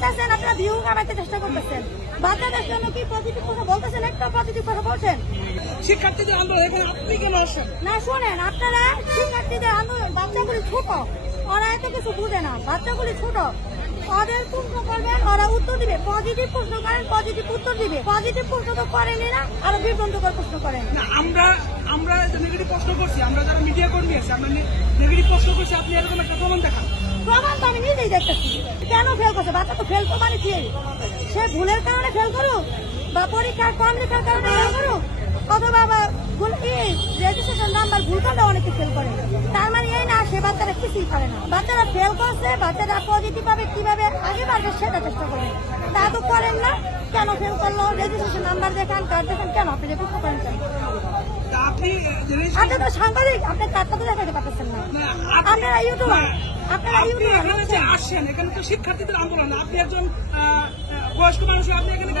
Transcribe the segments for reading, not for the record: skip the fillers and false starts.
বলতেছেন, আপনারা ভিউ কামাইতে চেষ্টা করতেছেন। বাচ্চাদের জন্য কি পজিটিভ কথা বলতেছেন? একটা পজিটিভ কথা বলছেন। শিক্ষার্থীদের আন্দোলন এখানে আপনি কেন আসেন? না শোনেন, আপনারা শিক্ষার্থীদের আন্দোলন, বাচ্চাগুলি ছোট, ওরা এত কিছু বুঝে না, বাচ্চাগুলি ছোট, ওদের প্রশ্ন করবেন, ওরা উত্তর দিবে। পজিটিভ প্রশ্ন করেন, পজিটিভ উত্তর দিবে। পজিটিভ প্রশ্ন তো করেনি না, আরো বিভ্রান্তকর প্রশ্ন করেন। আমরা নেগেটিভ প্রশ্ন করছি, আমরা যারা মিডিয়া কর্মী আছি, আমরা নেগেটিভ প্রশ্ন করছি, আপনি এরকম একটা প্রমাণ দেখান। প্রমাণ তো আমি নিজেই দেখতেছি। কেন ফেল করছে? বাচ্চা তো ফেল তো মানে কি? সে ভুলের কারণে ফেল করুক, বা পরীক্ষার কম লেখার কারণে ফেল করুক, অথবা রেজিস্ট্রেশন নাম্বার ভুল করলে অনেকে ফেল করে। তার মানে এই না সে বাচ্চারা কিছুই পারে না। বাচ্চারা ফেল করছে, বাচ্চারা পজিটিভ পাবে, কিভাবে আগে বাড়বে সেটা চেষ্টা করে। তা তো করেন না। কেন ফেল করলো? রেজিস্ট্রেশন নাম্বার দেখান, কার্ড দেখান, কেন আপনি প্রশ্ন করেন কেন? আপনি তো সাংবাদিক, আপনি কার্ডটা তো দেখাতে পারতেছেন না। আপনারা ইউটিউবার, আসেন এখানে তো শিক্ষার্থীদের আন্দোলন, আপনি একজন বয়স্ক মানুষ, আপনি এখানে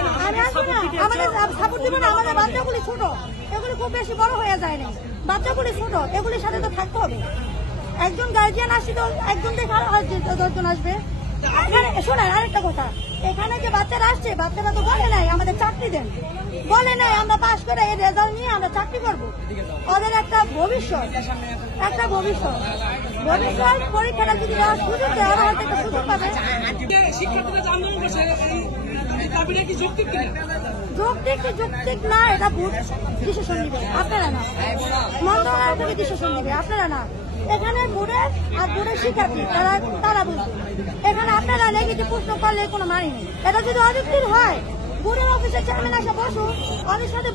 আমাদের সাপোর্ট দিবেন। আমাদের বাচ্চাগুলি ছোট, এগুলি খুব বেশি বড় হয়ে যায় না, বাচ্চাগুলি ছোট, এগুলির সাথে তো থাকতে হবে। একজন গার্জিয়ান আসছে তো একজন দেখে আর 10 জন আসবে। এখানে শোনেন আরেকটা কথা, এখানে যে বাচ্চারা আসছে, বাচ্চারা তো বলে নাই আমাদের চাকরি দেন, বলে নাই আমরা পাশ করে এই রেজাল্ট নিয়ে আমরা চাকরি করবো। ওদের একটা ভবিষ্যৎ, ভবিষ্যৎ পরীক্ষাটা যদি দেওয়ার সুযোগ দেয়, ওরা হয়তো একটা সুযোগ পাবে। শিক্ষার্থীরা আন্দোলন করছে, এই দাবিটা কি যৌক্তিক কিনা? যৌক্তিক না, এটা ভোট ডিসিশন দিবে, আপনারা না। মন্ত্রণালয় থেকে ডিসিশন দিবে, আপনারা না। এখানে বোর্ডের আর বোর্ডের শিক্ষার্থী তারা বুঝবে। এখানে আপনারা নেগেটিভ প্রশ্ন করলে কোনো মানে নেই। এটা যদি অযৌক্তিক হয়, বোর্ডের অফিসের চেয়ারম্যান এসে বসুক, ওদের সাথে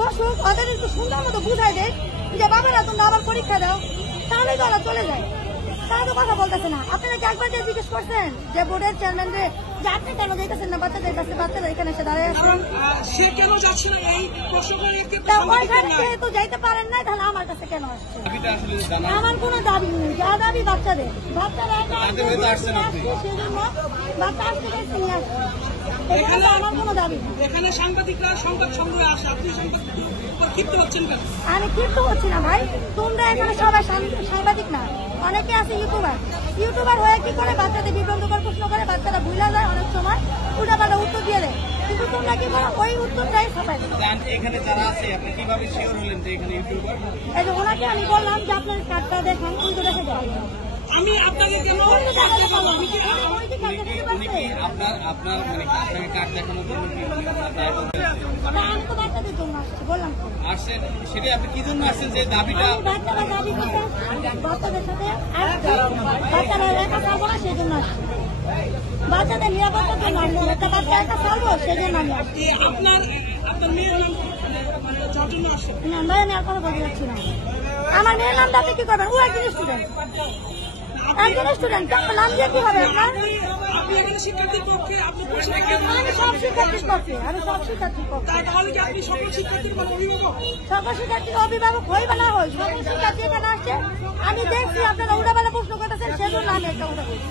বসুক, ওদের একটু সুন্দর মতো বুঝাই দেয় যে বাবারা তোমরা আবার পরীক্ষা দাও, তাহলে তো ওরা চলে যায়। তারা তো কথা বলতেছে না। আপনারা কি একবার জিজ্ঞেস করছেন যে বোর্ডের চেয়ারম্যান যে আপনি কেন যাইতেছেন না বাচ্চাদের কাছে? বাচ্চারা এখানে এসে দাঁড়িয়ে আসেন, সে কেন যাচ্ছে না এই প্রশ্ন করে? ওইখানে যেহেতু যাইতে পারেন নাই, তাহলে আমার কাছে কেন আসছে? আমার কোনো দাবি নেই, যা দাবি বাচ্চাদের, বাচ্চারা সেজন্য বাচ্চা আসতে গেছে নিয়ে আসছে। এখানে আমার কোনো দাবি নেই। এখানে সাংবাদিকরা সংবাদ সংগ্রহে আসে, আপনি ক্ষিপ্ত হচ্ছেন কেন? আমি ক্ষিপ্ত হচ্ছি না ভাই, তোমরা এখানে সবাই সাংবাদিক না, অনেকে আছে ইউটিউবার হয়ে কি করে বাচ্চাদের বিভ্রান্তকর প্রশ্ন করে, বাচ্চারা ভুলে যায়, অনেক সময় উল্টাপাল্টা উত্তর দিয়ে দেয়, কিন্তু তোমরা কি করো ওই উত্তরটাই ছাপাই। এখানে যারা আছে আপনি কিভাবে শিওর হলেন যে এখানে ইউটিউবার? এই যে ওনাকে আমি বললাম যে আপনার কার্ডটা দেখান, কিন্তু দেখে দেওয়া আমি আপনাকে কেন আপনার মানে আপনাকে কার্ড দেখানোর জন্য কি আমি তো বাচ্চাদের জন্য আসছি, বললাম আসছেন? সেটা আপনি কি জন্য আসছেন? যে দাবিটা বাচ্চারা দাবি করতে বাচ্চাদের সাথে আসছে, বাচ্চারা একা ছাড়বো না সেই জন্য আসছি। বাচ্চাদের নিরাপত্তার জন্য আসছি, একটা বাচ্চা একা ছাড়বো সেই জন্য আমি আসছি। আপনার মেয়ের নাম যার জন্য আসছেন? না ভাই, আমি আর কথা বলতে যাচ্ছি না। আমার মেয়ের নামটা আপনি কি করবেন? ও একজন স্টুডেন্ট, কেমন নাম দিয়ে কি হবে আপনার? আপনি এখানে শিক্ষার্থীর পক্ষে, আপনি আমি সব শিক্ষার্থীর পক্ষে, তাহলে কি আপনি সকল শিক্ষার্থীর অভিভাবক? সকল শিক্ষার্থীর অভিভাবক হই বা না হই, সকল শিক্ষার্থী এখানে আসছে। আমি দেখছি আপনারা উড়াবেলা প্রশ্ন করতেছেন, সেজন্য আমি একটা কথা বলছি।